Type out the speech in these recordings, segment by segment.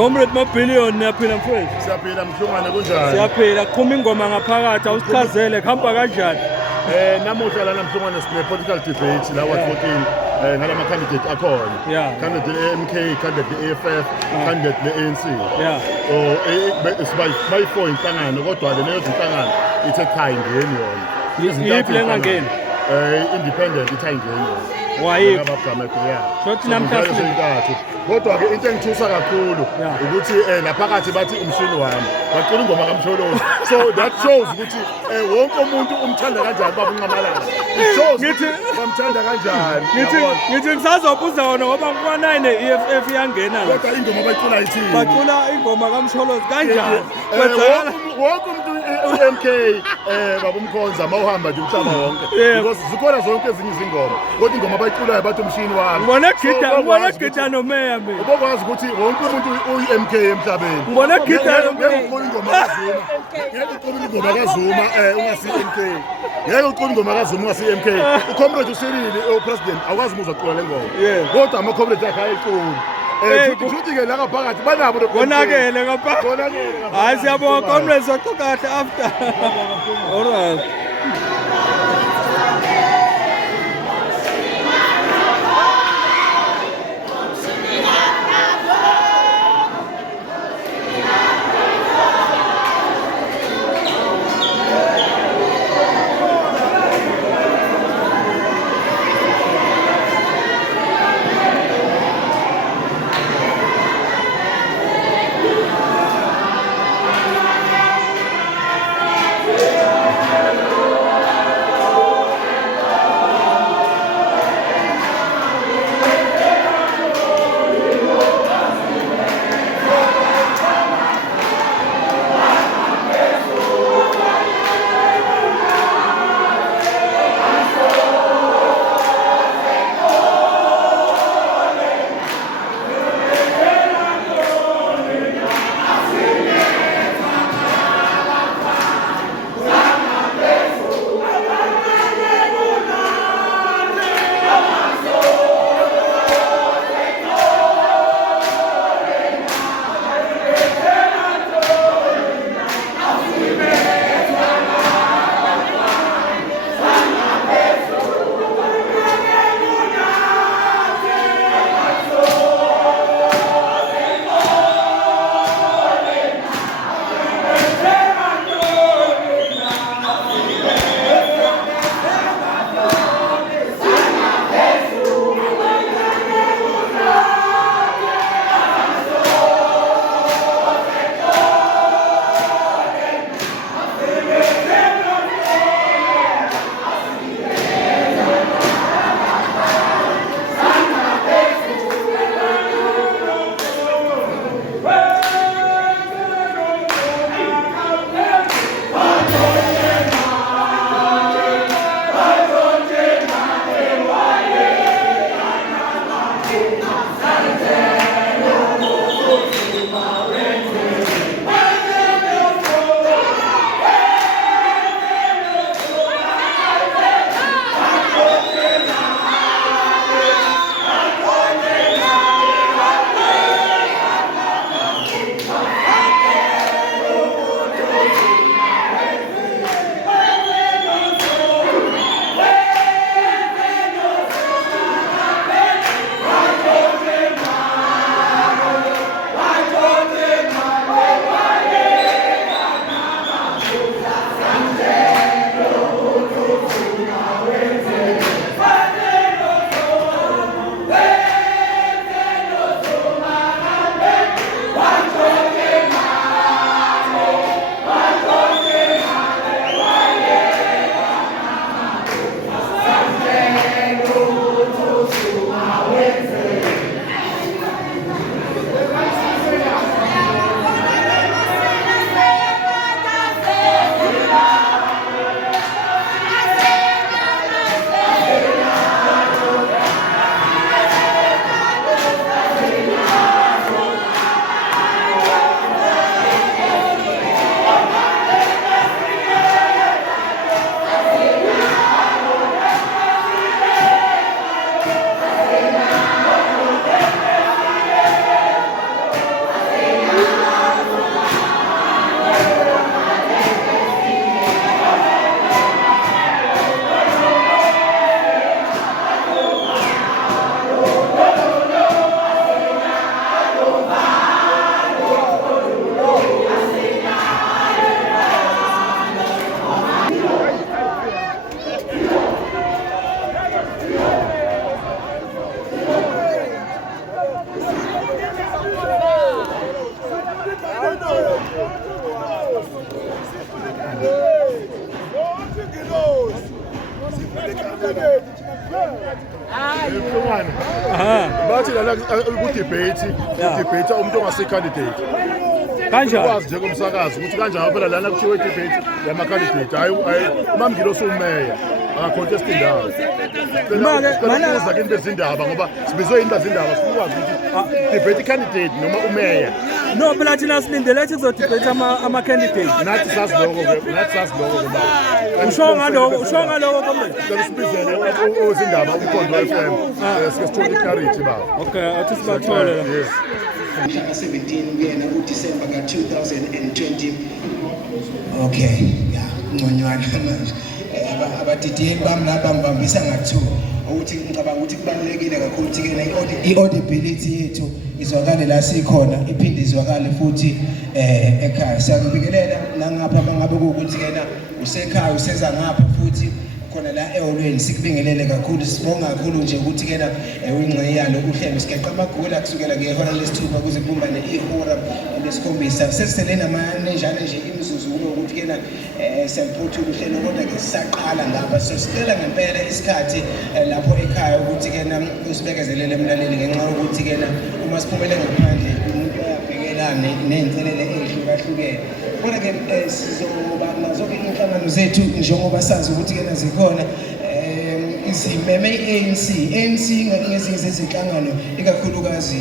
Comrade Mabhillion niyaphila mfowethu. Siyaphila Mhlungwane kunjani? Siyaphila qhuma ingoma ngaphakathi awusichazele kuhamba kanjani? Namuhla lana Mhlungwane sine political debate la wa14 ngalama candidate akhona. Candidate le-MK, candidate le-AFF, candidate le-ANC. So sibayi 4 inhlangano kodwa le leyo inhlangano ithe cha ingeni yona. Yiphi lengangeni? Independent ithe ingeni yona. Wayiphi? Shothi namhlanje kodwa ke into engithusa kakhulu ukuthi naphakathi bathi umshini wami bacula ingoma kaMsholozi, so that shows ukuthi wonke umuntu umthanda kanjani baba uNcamalala. It shows ngithi bamthanda kanjani. Ngithi ngisazobuza wona ngoba ku9 EFF yangena la kodwa ingoma bayicula yithi bacula ingoma kaMsholozi kanjani kwenzakala wonke umuntu uMK baba uMkhonza mawuhamba nje umhlaba wonke because zikhona zonke ezinye izingoma kodwa ingoma bayiculayo bathi umshini wami. Ngibona gita nomeya mina. Ubokwazi ukuthi wonke umuntu uMK emhlabeni. Ngibona gita ngeke uqule ingoma kaZuma. Ngeke uqule ingoma kaZuma ungasi MK. Ngeke uqule ingoma kaZuma ungasi MK. uComrade uSirili upresident akwazi umuzwa ucula le ngoma. Kodwa ama comrade akhe ayiqula. Futhi ke la ngaphakathi banabo konakele ngapha. Hayi siyabonga Comrade soxoxa kahle after. All right. mani bathi lana kudebate umuntu ongase-candidate kanjani ukwazi njengomsakazi ukuthi kanjani phela lana kuthiwe debate yama-candidate hayi umamngilo osumeya akacontesti indawo uza kini bezindaba ngoba sibizwe yini bazindaba sikwazi ukuthi debate i-candidate noma umeya no phela thina silindele ukuthi kuzodebate ama-candidate nathi sazi lokho usho ngaloko komrade sibizele owezindaba umkhondo we-FM sike sithole i-clarity baba okay athi sibathole yes mhlaka 17 kuyena uDisemba ka-2020 okay ya ngconywana manje abadidiyeli bami laba ngibambisa nga-2 ukuthi ngicabanga ukuthi kubalulekile kakhulu ukuthi-ke i-audibility yethu izwakale la sikhona iphinde izwakale futhi ekhaya siyakubikelela nangapha mangabe kuwukuthi-kena usekhaya useza ngapha futhi khona la eholweni sikubingelele kakhulu sibonga kakhulu nje ukuthi-kena uyingqeyalo uhlelo sigeqa amagula kusukela ngehora lesithupha kuze kubumbane ihora lesikhombisa sesisele namanenjana nje imizuzu kube ukuthi-kena siyaliphothula uhlelo kodwa-ke sisaqala ngapha so sicela ngempela isikhathi lapho ekhaya ukuthi-kena usibekezelele emlaleli ngenxa yokuthi-kena uma siphumele ngaphandle umuntu uyabhekelana ney'nselele ey'hlukahlukene kodwa-ke sizoba nazo-ke iy'nhlangano zethu njengoba sazi ukuthi-kena zikhona izimeme i-ANC ngezinye zezinhlangano ikakhulukazi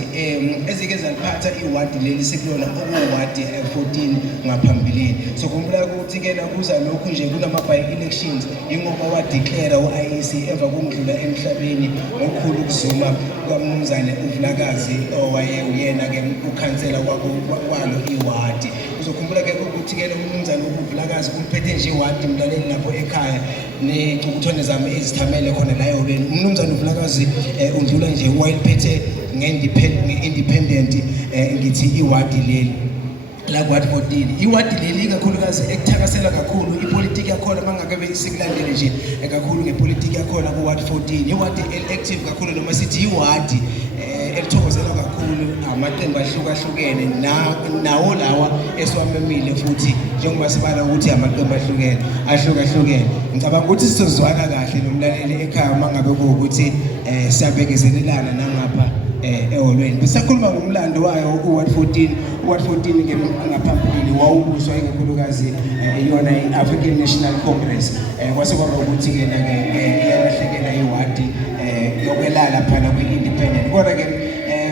ezike zaliphatha iwadi leli sekulona okuwadi 14 ngaphambilini so khumbula ukuthi-kena kuza lokhu nje kunama-by-elections ingoba wadeclara u-IEC emva kokudlula emhlabeni ngokukhulu ukuzuma kwamnumzane uVilakazi owayeyena-ke ukhansela kwalo iwadi uzokhumbula-ke ukuthi-kena umnumzane uVilakazi kumphethe nje iwadi mlaleli lapho ekhaya ney'cukuthwane zami ezithamele khona la eholweni umnumzane uVilakazi undlula nje wayeliphethe nge-independent ngithi iwadi leli la kuwadi 14 iwadi leli kakhulukazi ekuthakasela kakhulu ipolitiki yakhona mangake sikulandele nje kakhulu ngepolitiki yakhona kuwadi 14 iwadi eli-active kakhulu noma sithi iwadi elithokozelwa kakhulu amaqembu ahlukahlukene nawo lawa esiwamemile futhi njengoba sibala ukuthi amaqembu ahlukahlukene ngicabanga ukuthi sizozwana kahle nomlaleli ekhaya mangabe kuwukuthi siyabekezelelana nangapha eholweni besakhuluma ngomlando wayo uward 14 ke ngaphambili wawubuswa ikakhulukazi iyona i-African National Congress kwase kwaba ukuthi-ke iyalahlekela iwadi yokwelala phana kwi-independent kodwa-ke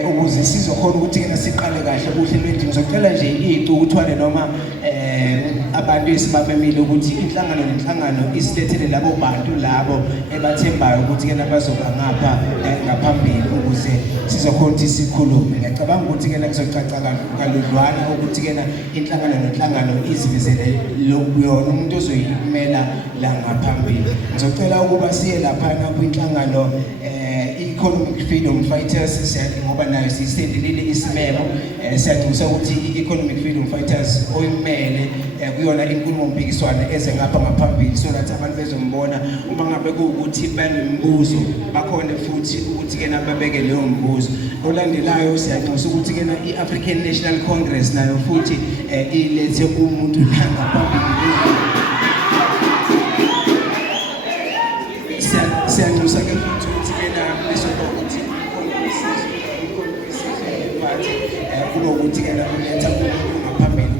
ukuze sizokhona ukuthi-ke siqale kahle uhlelo lwethu ngizocela nje iy'cukuthwane noma abantu esibamemile ukuthi inhlangano nenhlangano isilethele labo bantu labo ebathembayo ukuthi-ke bazoba ngapha ngaphambili ukuze sizokhona ukuthi sikhulume ngiyacabanga ukuthi-ke kuzocaca kaludlwana ukuthi-ke inhlangano nenhlangano izivezele yona umuntu ozoyimela la ngaphambili ngizocela ukuba siye laphana kwinhlangano Economic Freedom Fighters ngoba nayo sisendelile isimemo siyadingisa ukuthi i-Economic Freedom Fighters oyimele kuyona inkulumo mpikiswano eze ngapha ngaphambili so that abantu bezombona uma ngabe kuwukuthi banembuzo bakhona futhi ukuthi-ke babeke leyo mbuzo olandelayo siyadingisa ukuthi-ke i-African National Congress nayo futhi ilethe umuntu ngaphambili siyadingisa-ke futhi kuba ukuthi-ke uletha umuntu ngaphambili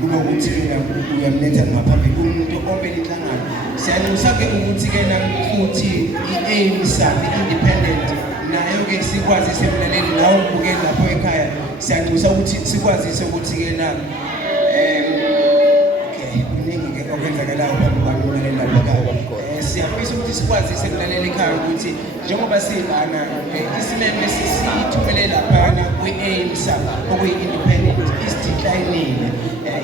kuba ukuthi-ke uyamletha ngaphambili umuntu omele inhlangano siyanxusa-ke ukuthi-ke futhi i-AMSA i-independent nayo-ke sikwazise emlaleli nawo ubukeli lapho ekhaya siyanxusa ukuthi sikwazise ukuthi-ke kuningi-ke okwenzakalayo phambi kwami umlaleli lapho ekhaya siyafisa ukuthi sikwazise emlaleli ekhaya ukuthi njengoba silana isimeme sithumele laphana kwi-AMSA okuyi-independent isideclayinile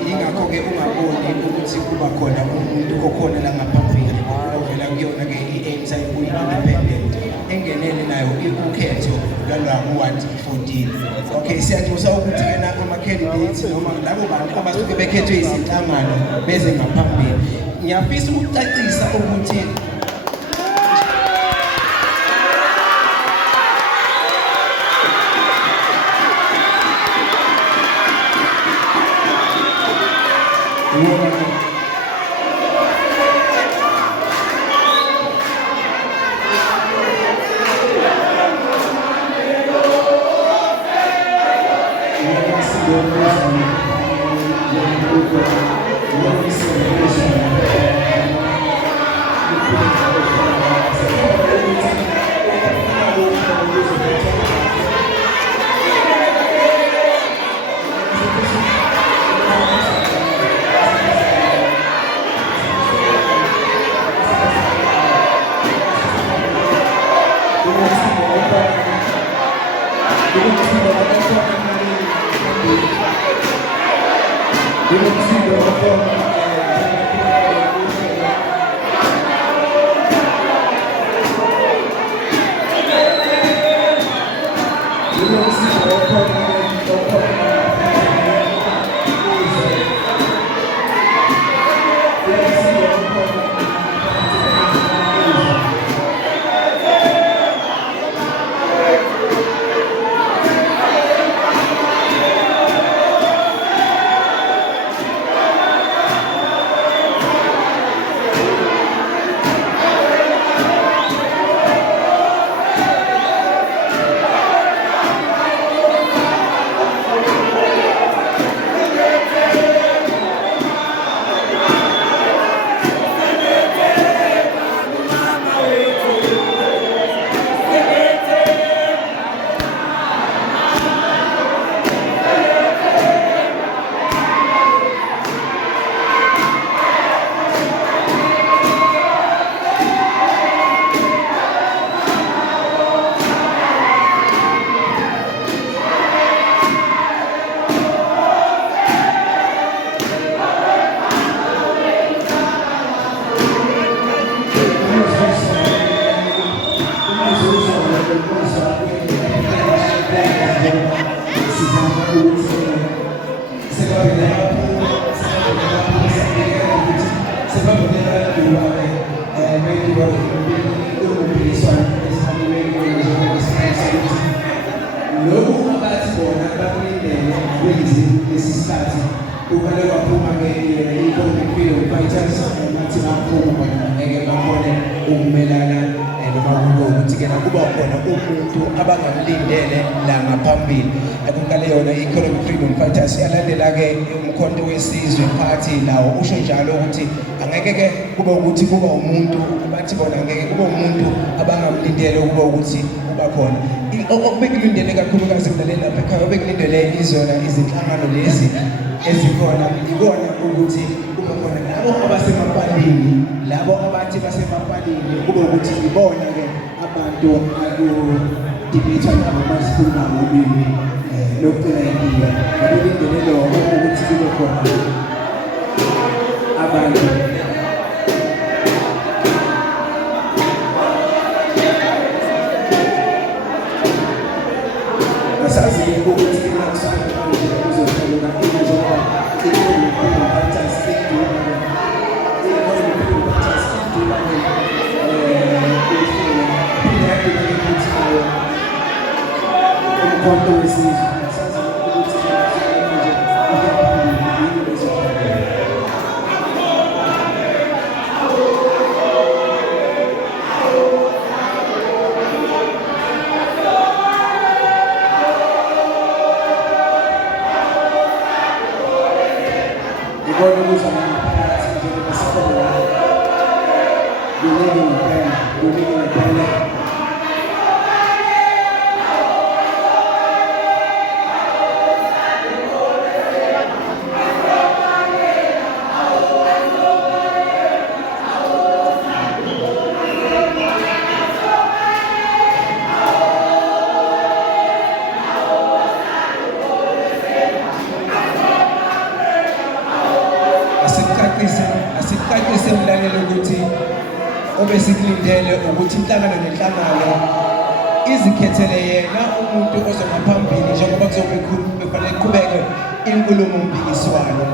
yingakho-ke ungaboni ukuthi kuba khona umuntu okhona la ngaphambili ovela kuyona-ke i-AMSA kuyi-independent engenele nayo ukhetho lwalwa kuwadi 14 okay siyanxusa ukuthi-ke ama-candidates noma labo bantu abasuke bekhethwe izinhlangano beze ngaphambili ngiyafisa ukucacisa ukuthi kuba umuntu bathi bona ngeke kube umuntu abangamlindele ukuba ukuthi uba khona okubekulindele kakhulukazi kunalela lapha ekhaya obekulindele izona izinhlangano lezi ezikhona ikona ukuthi kube khona labo abasemapalini labo abathi basemapalini kube ukuthi ibona ke abantu akudibitha nabo basikhuluma ngolimi lokucela impilo ngokulindele lokho ukuthi kube khona abantu obesikilindele ukuthi inhlangano nenhlangano izikhethele yena umuntu ozomaphambili njengoba kuzobe kufanele kuqhubeke inkulumo mpikiswano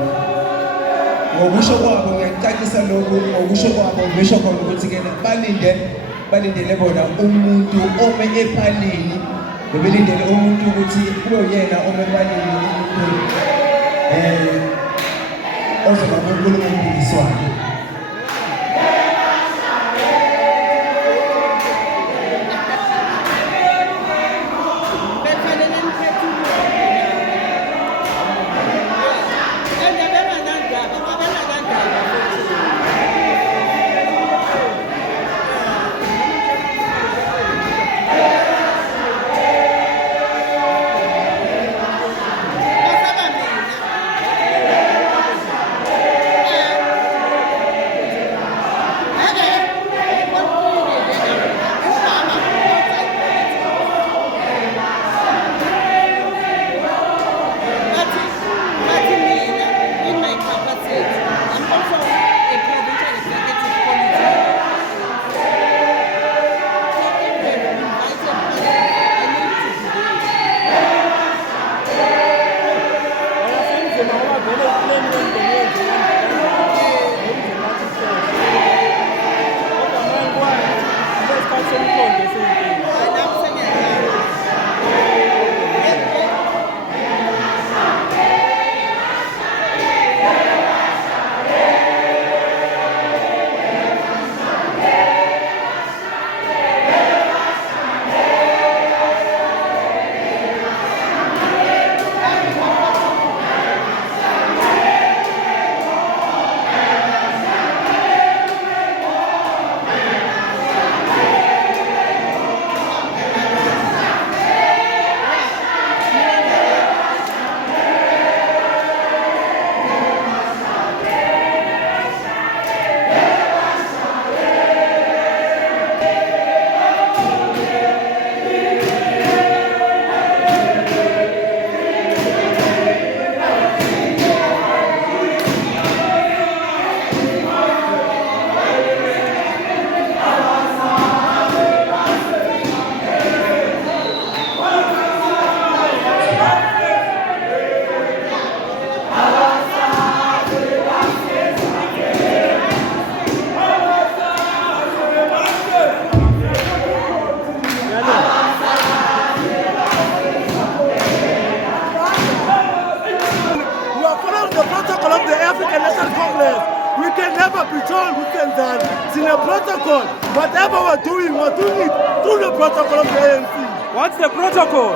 ngokusho kwabo ngiyacacisa lokhu ngokusho kwabo ngisho khona ukuthi ke balindele bona umuntu ome ephaleni bebelindele umuntu ukuthi kube uyena ome ephaleni umuntu ozoba inkulumo mpikiswano beyond Kusenzani. It's in a protocol. Whatever we're doing it through the protocol of the ANC. What's the protocol?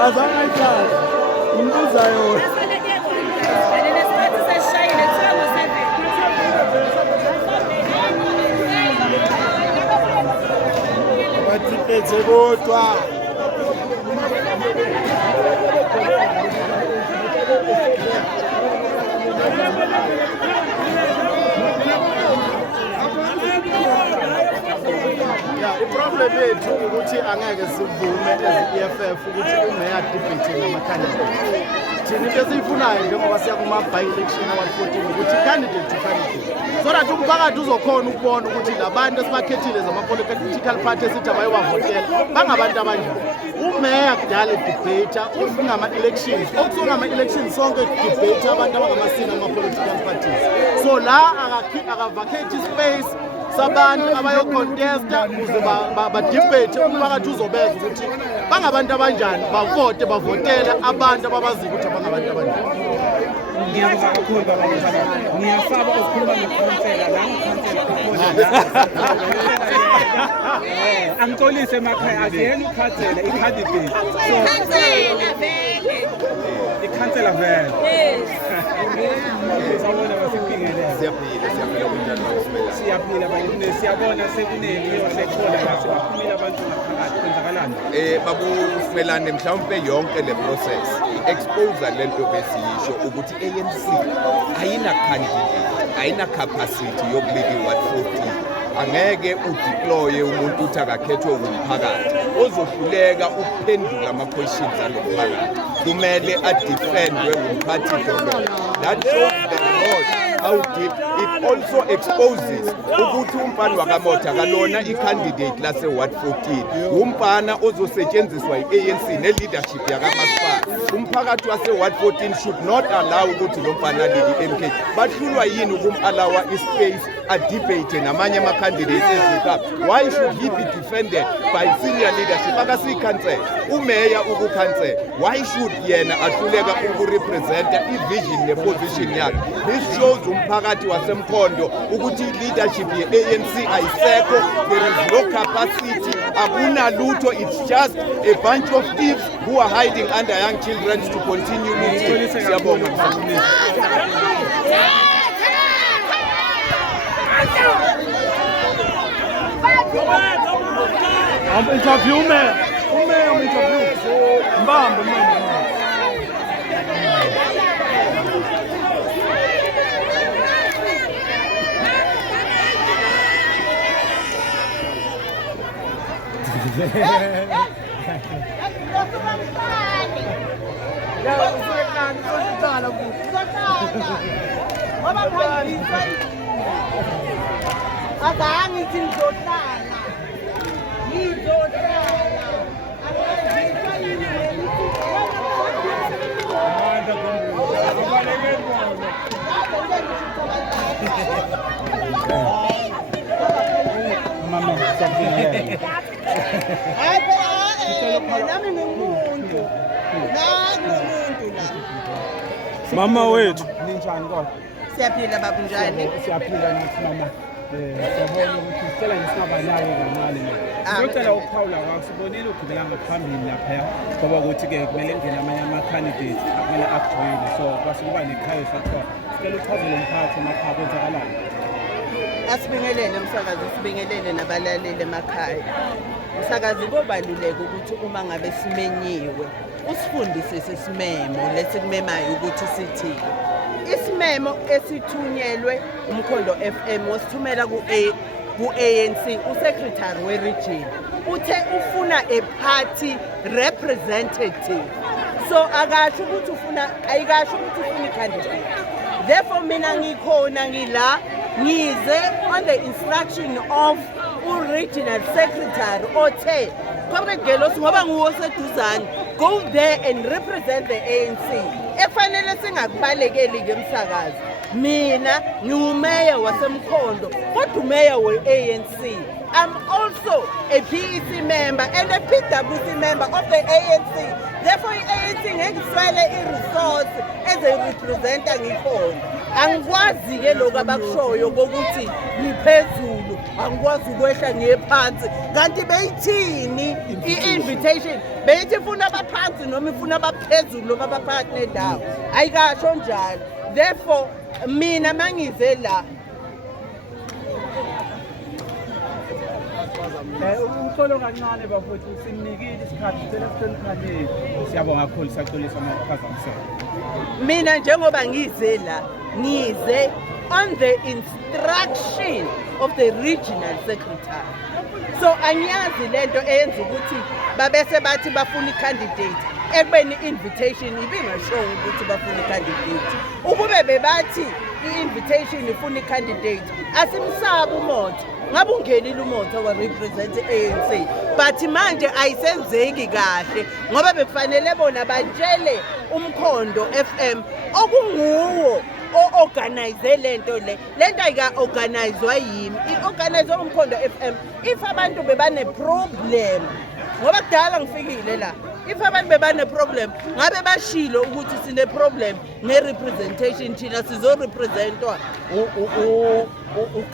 As I said, problem yethu ukuthi angeke sivume as-EFF ukuthi umeya debate nama-candidate. Thina into esiyifunayo njengoba siya kuma-by-election award-14 ukuthi candidate to candidate so that umphakathi uzokhona ukubona ukuthi labantu esibakhethile zama-political party esithi abayobavotela bangabantu abanjani. Umeya kudala debater ngama-elections okusongama-elections sonke debate abantu abangamasina ama-political parties. So la akavacate ispace sabantu abayocontesta ukuze badebate umphakathi uzobeza ukuthi bangabantu abanjani bavotela abantu ababaziyo ukuthi abangabantu abanjani. Ngiyabonga kakhulu baba ngiyasaba ukukhuluma nekhansela la angixolise emakhaya akuyena ukhansela i-candidate ikhansela vele sawona basiphingelele siyaphila bani siyabona sekuneliyo sekhona la sibaphumile abantu ngaphakathi kwenzakalani babu Simelane mhlawumbe yonke le process i-expose lento besiyisho ukuthi ANC ayina candidate ayina capacity yokulika iward 14 angeke udeploye umuntu uthi akakhethwe umphakathi ozohluleka ukuphendula ama-questions alomphakathi kumele adefendwe umphathi dololo. That shows the Lord how deep it also exposes ukuthi umpani wakamotha kalona i-candidate lase-ward 14 umpana ozosetshenziswa i-ANC ne-leadership yakamasipala. Umphakathi wase-ward 14 should not allow ukuthi lo mpana lili-MK bahlulwa yini ukum-alawa ispace a-debate namanye ama-candidates ezikapha. Why should he be defended by senior leadership akasiyikhansela umeya ukukhansela? Why should yena ahluleka ukurepresenta i-vision ne-position yakhe? This shows umphakathi wasemkhondo ukuthi i-leadership ye-ANC ayisekho, there is no capacity, akunalutho, it's just a bunch of thieves who are hiding under young children to continue looting. Siyabonga mfundisi. Interview man. Interview. Mbambe man. Mama wethu ninjani kodwa siyaphila baba njani siyaphila nathi mama siyabona ukuthi sicela ngisingabanayo kancane ngicela ukuphawula kwakho sibonile ugibela ngaphambili lapha ngoba ukuthi ke kumele ngene amanye ama-candidates akumele ajoyine so kwasekuba nekhayo sathiwa sicela uchazele umphakathi emakhaya kwenzakalani. Asibingelele msakazi, sibingelele nabalaleli emakhaya. Msakazi kobaluleka ukuthi uma ngabe simenyiwe usifundise sesimemo lesikumemayo ukuthi sithini. Isimemo esithunyelwe umkhondo FM wasithumela ku-ANC uSecretary we-region uthe ufuna a party representative. So akasho ukuthi ayikasho ukuthi ufuna i-candidate. Therefore mina ngikhona ngila ngize on the instruction of u-regional secretary othe Comrade Gelos ngoba nguwo seduzane, go there and represent the ANC. Efanele singakubalekeli ke msakazi mina ngiumeya wasemkhondo kodwa umeya we-ANC I'm also a PEC member and a PWC member of the ANC. Therefore, i-ANC ngeke iswele i-resource ezeyirepresenta ngikhona. Angikwazi-ke lokhu abakushoyo kokuthi ngiphezulu, angikwazi ukwehla ngephansi. Kanti beyithini i-invitation? Beyithi ifuna abaphansi noma ifuna abaphezulu noma abaphakathi nendawo. Ayikasho njalo. Therefore, mina mangize la Umhlolo kancane bafowethu sinikile isikhathi sicela siphendulane. Siyabonga kakhulu siyaxolisa amaphazamiseko. Mina njengoba ngize la ngize on the instruction of the regional secretary. So angiyazi lento eyenza ukuthi babese bathi bafuna i-candidate ekubeni i-invitation ibingasho ukuthi bafuna i-candidate. Ukube bebathi i-invitation ifuna i-candidate asimsaba uMotho. Ngabe ungenile uMotho wa represent ANC but manje ayisenzeki kahle ngoba bekufanele bona batshele uMkhondo FM okunguwo o-organize lento lento ayika-organizwa yimi i-organizwe uMkhondo FM if abantu bebane problem ngoba kudala ngifikile la if abantu bebane problem ngabe bashilo ukuthi sine problem nge-representation thina sizo-representwa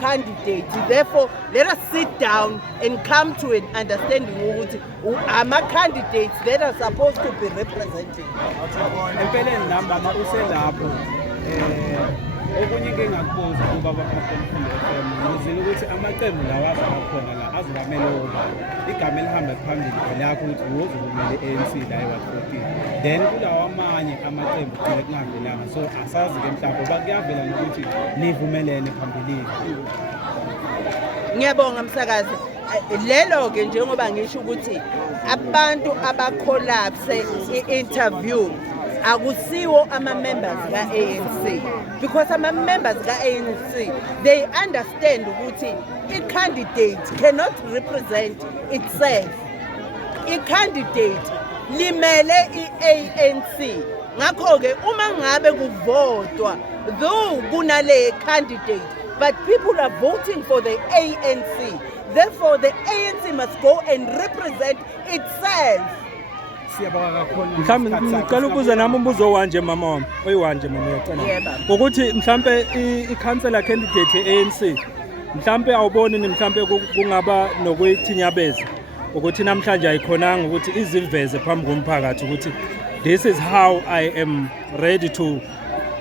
candidate. Therefore, let us sit down and come to an understanding ukuthi ama-candidates that are supposed to be representing. Empeleni namba uselapho okunye engakubuza kuba abaphakathi FM ngizile ukuthi amaqembu lawa azakhona la azibamele wona igama elihamba phambili lakho ukuthi wozumele ANC la ewa14 then kulawa amanye amaqembu kungavelanga so asazi ke mhlawumbe bakuyavela nokuthi nivumelene phambilini. Ngiyabonga msakazi lelo ke njengoba ngisho ukuthi abantu abacollapse i-interview akusiwo ama-members ka-ANC because ama-members ka-ANC they understand ukuthi i-candidate cannot represent itself. I-candidate limele i-ANC ngakho-ke uma ngabe kuvotwa though kunale candidate but people are voting for the ANC. Therefore the ANC must go and represent itself. Mhlambe ngicela ukuze nami umbuzo wanje mama wami oyiwanje mama uyacela ukuthi mhlambe i-councillor candidate ye-ANC mhlambe awuboni ni mhlambe kungaba nokuyithinyabeza ukuthi namhlanje ayikhonanga ukuthi iziveze phambi komphakathi ukuthi this is how I am ready to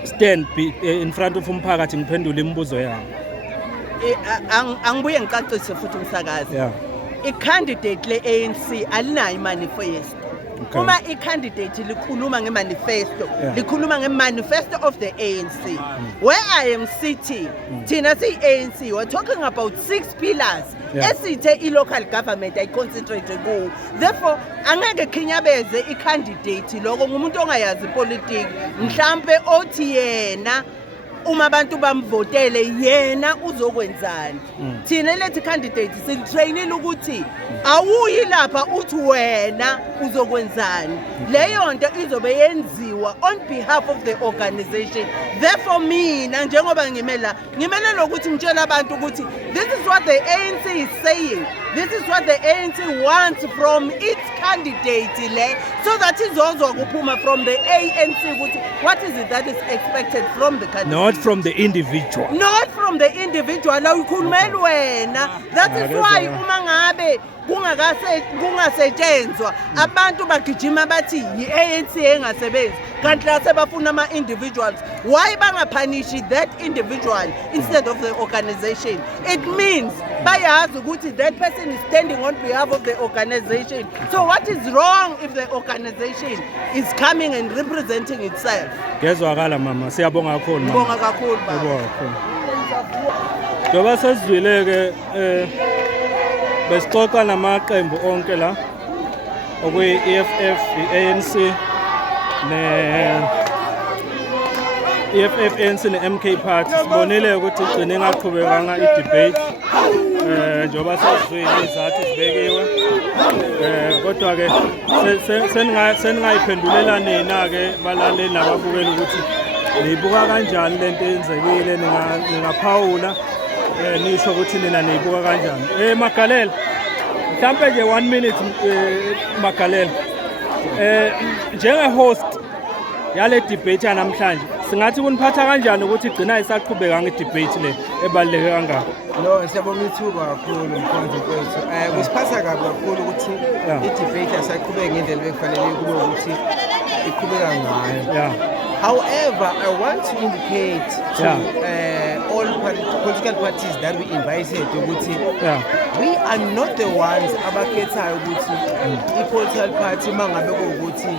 stand in front of umphakathi ngiphendule imibuzo yami. Angibuye ngicacise futhi umsakazi. I-candidate le-ANC alinayo i-manifesto. Uma i-candidate likhuluma nge-manifesto, likhuluma nge-manifesto of the ANC. Where I am sitting, thina siyi-ANC, we're talking about 6 pillars. Esithe i-local government ayi-concentrate kuwo. Therefore, angeke khinyabeze i-candidate lokho ngumuntu ongayazi politics. Mhlambe othi yena uma abantu bamvotele yena uzokwenzani. Thina lethi candidate silitrainile ukuthi awuyi lapha uthi wena uzokwenzani. Leyo nto izobe yenziwa on behalf of the organization. Therefore mina njengoba ngimele lokuthi ngitshela abantu ukuthi this is what the ANC is saying. This is what the ANC wants from its candidate so that izozwa kuphuma from the ANC ukuthi what is it that is expected from the candidate. Not from the individual. Not from the individual. Awukhulumeli wena. That is why uma ngabe kungasetshenzwa abantu bagijima bathi yi-ANC engasebenzi kanti la sebafuna ama-individuals. Why bangapunish that individual instead of the organization? It means bayazi ukuthi that person is standing on behalf of the organization. So what is wrong if the organization is coming and representing itself? Ngezwakala mama siyabonga kakhulu mama. Ngibonga kakhulu baba. Ngibonga kakhulu. Njoba sesizwile ke besixoxa namaqembu onke la okuyi-EFF, i-ANC ne-EFF, ANC ne-MK Party sibonile ukuthi igcine ingaqhubekanga i-debate njengoba sesizwile izathu zibekiwe kodwa ke seningayiphendulela nina ke balaleli nababukeli ukuthi niyibuka kanjani lento eyenzekile ningaphawula nisho ukuthi nina niyibuka kanjani. Magalela mhlambe nje 1 minute Magalela. Njenge-host yale debate yanamhlanje singathi kuniphatha kanjani ukuthi igcina isaqhubeka nge-debate le ebaluleke kangaka? No, siyabonga ithuba kakhulu mkhonto kwethu. Kusiphatha kabi kakhulu ukuthi i-debate asaqhubeka ngendlela bekufanele kube ukuthi iqhubeka ngayo. However, I want to indicate to all political parties that we invited ukuthi we are not the ones abakhethayo ukuthi i-political party mangabe kuwukuthi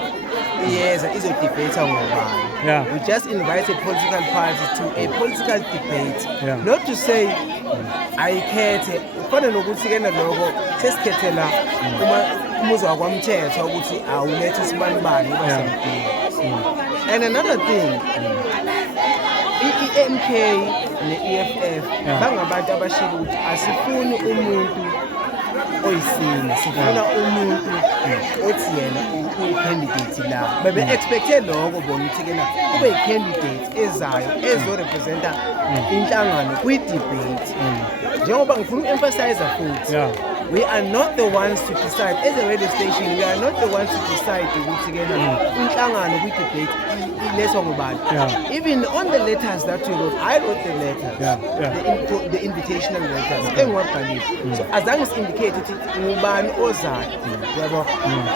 iyeza izodebate ngobani. We just invite a political party to a political debate. Not to say ayikhethe kufana nokuthi ke naloko sesikhethela umuzi wakwamthetho ukuthi awulethe isibanibani basemdini. And another thing, i-MK ne-EFF bangabantu abashilo ukuthi asifuni umuntu oyisini, sifuna umuntu othi yena uyi-candidate la. Bebe-expecte lokho bona ukuthi kena kube yi-candidate ezayo ezorepresenta inhlangano kwi-debate. Njengoba ngifuna uku-emphasize futhi, we are not the ones to decide. As a radio station, we are not the ones to decide ukuthi kena inhlangano kwi-debate ilethwa ngubani. Even on the letters that we wrote, I wrote the letters, the invitational letters engiwabhalile. So azange si-indicate ukuthi ngubani ozayo, yabo.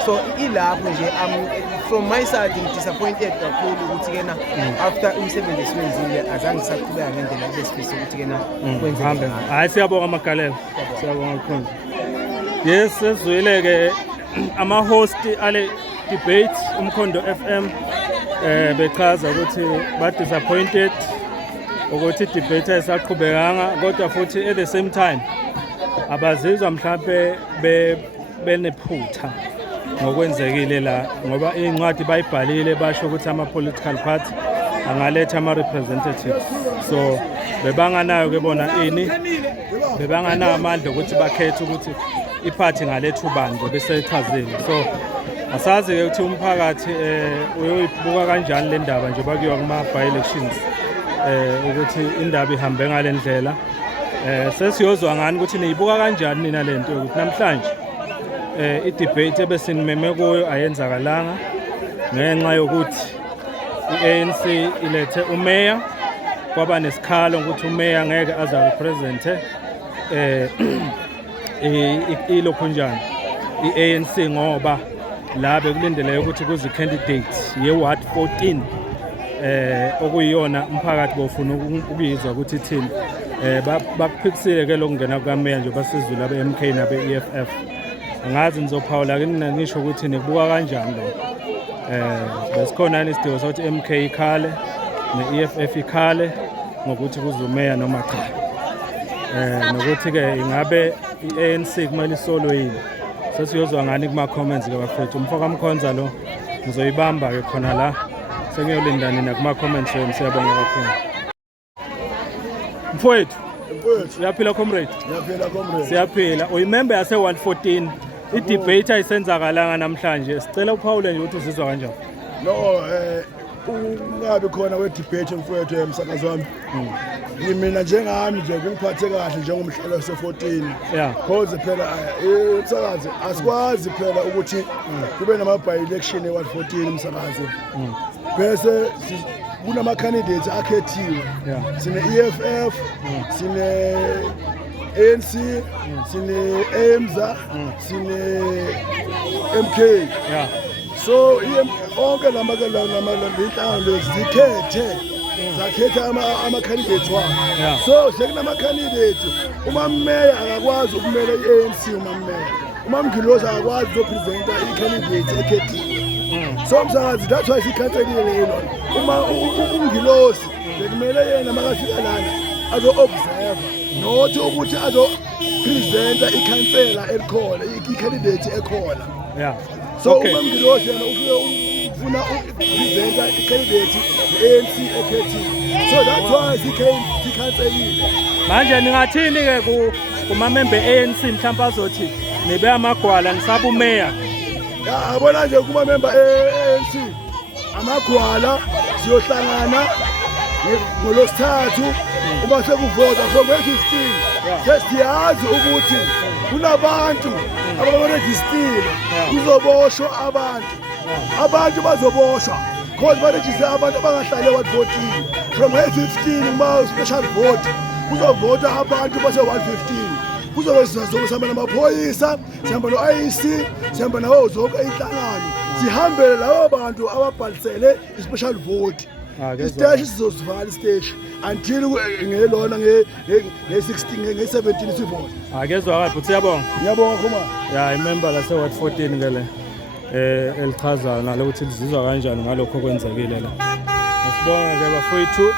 So ilapho nje from my side disappointed kakhulu ukuthi kena after umsebenzi esiwenzile azange saqhubeka ngendlela ebesifisa ukuthi kena kwenzeke. Hayi siyabonga Magalela. Siyabonga kakhulu. Yes, sizwile-ke ama-host ale debate Umkhondo FM bechaza ukuthi ba-disappointed ukuthi i-debate ayisaqhubekanga kodwa futhi at the same time abazizwa mhlawumbe benephutha ngokwenzekile la ngoba iy'ncwadi bayibhalile basho ukuthi ama-political party angaletha ama-representatives. So bebanganayo-ke bona ini bebanganayo amandla ukuthi bakhethe ukuthi iphathi ngaletha ubani nje besechazile. So asazi-ke ukuthi umphakathi uyoyibuka kanjani le ndaba nje bakuyiwa kuma-by-elections ukuthi indaba ihambe ngale ndlela. Sesiyozwa ngani ukuthi niyibuka kanjani nina le nto ukuthi namhlanje i-debate ebesinimeme kuyo ayenzakalanga ngenxa yokuthi i-ANC ilethe umeya kwaba nesikhalo ukuthi umeya ngeke azarepresente ilokhunjani i-ANC ngoba la bekulindele ukuthi kuze candidate ye-Ward 14 okuyiyona umphakathi bofuna ukuyizwa ukuthi ithini. Bakuphikisile ke lokungena kukameya nje basizula be-MK nabe-EFF. Angazi nizophawula ke ngisho ukuthi nikubuka kanjani lo. Besikhona isidingo sokuthi MK ikhale ne-EFF ikhale ngokuthi kuzumeya noma cha. Nokuthi ke ingabe i-ANC kumele isolo yini. Sesiyozwa ngani kuma-comments ke bafethu. Umfoka Mkhonza lo ngizoyibamba ke khona la. Sengiyolinda nina kuma-comments wenu siyabonga kakhulu. Mfowethu uyaphila comrade? Ngiyaphila comrade. Siyaphila. Uyimember yase 114 i-debate ayisenzakalanga namhlanje. Sicela uphawule nje ukuthi uzizwa kanjani. No, ungabe khona we-debate mfowethu emsakazo wami. Mina njengami nje kungiphathe kahle njengomhlalo wase-14. Cause phela umsakazi asikwazi phela ukuthi kube nama-by-election e-Ward 14 umsakazi. Bese kunama-candidates akhethiwe. Sine-EFF, sine-ANC, sine-AMZA, sine-MK. So onke lamahlanganiso lezi zikhethe zakhetha ama-candidates wabo. So sekunama-candidates umameya akakwazi ukumela i-ANC umameya. Umamgilosi akakwazi ukupresenta i-candidate ekhethiwe. So msakazi that's why sikhathelile lelo. Uma umgilosi bekumele yena makafika lana azo-observe nothi ukuthi azo-presenta ikhansela elikhona, i-candidate ekhona. So umamgilosi yena ufuna ukupresenta i-candidate ne-ANC ekhethiwe. So that's why sikhathelile. Manje ningathini-ke kumamembe e-ANC mhlawumbe azothi nibe amagwala nisabumeya? Yabona nje kuma member ANC amagwala siyohlangana ngolosithathu uma sekuvota from 15 sesiyazi ukuthi kunabantu ababarejistile kuzoboshwa abantu bazoboshwa because barejiste abantu abangahlale Ward 14 from 15 uma special vote kuzovota abantu base 115 kuzobe sizosihamba namaphoyisa sihamba no-IEC sihamba nawo zonke inhlangano sihambele labo bantu ababhalisele i-special vote isiteshi sizosivala isiteshi until ngelona nge-16 nge-17 sivote akezwa kahle futhi siyabonga ngiyabonga khoma ya imember lase Ward 14 ngele elichazayo nalo ukuthi lizizwa kanjani ngalokho kwenzekile la. Asibonga ke bafowethu.